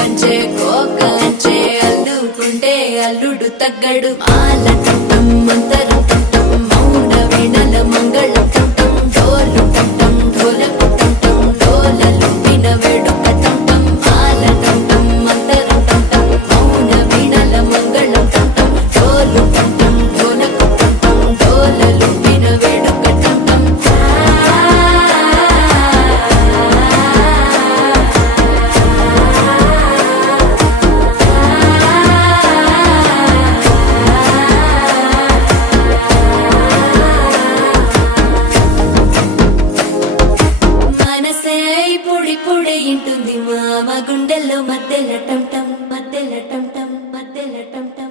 పంచే కోక అంచే అల్లుకుంటే అల్లుడు తగ్గడు మాల టం మంతరం టం మౌన వీణల మంగళం టం డోలు టం ఢోలకు టం డోలలు విన వేడుక టం మాల టం మంతరం టం మౌన వీణల మంగళం టం డోలు టం ఢోలకు టం డోలలు విన వేడుక టం మనసే పొడి పొడి ఇంటుంది మామ గుండెల్లో మధ్యల టం టం మధ్యల టం టం మధ్యల టం టం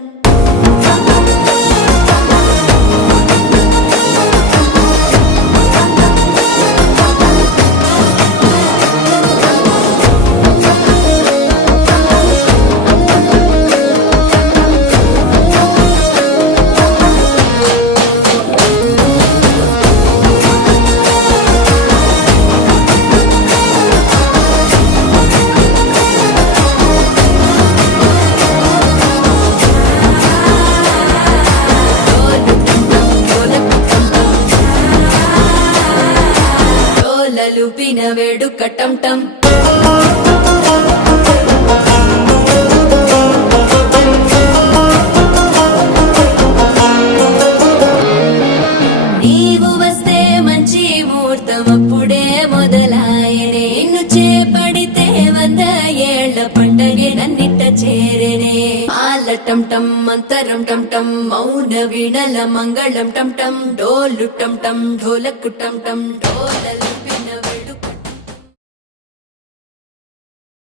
లూపిన వేడుక టం టం నీవు వస్తే మంచి ముహూర్తం అప్పుడే మొదలాయనే నిన్ను చేపడితే 100 ఏళ్ల పండగే నన్నిట్ట చేరనే మాల టం టం మంతరం టం టం మౌన వీణల మంగళం టం టం డోలు టం టం ఢోలకు టం టం డోలలు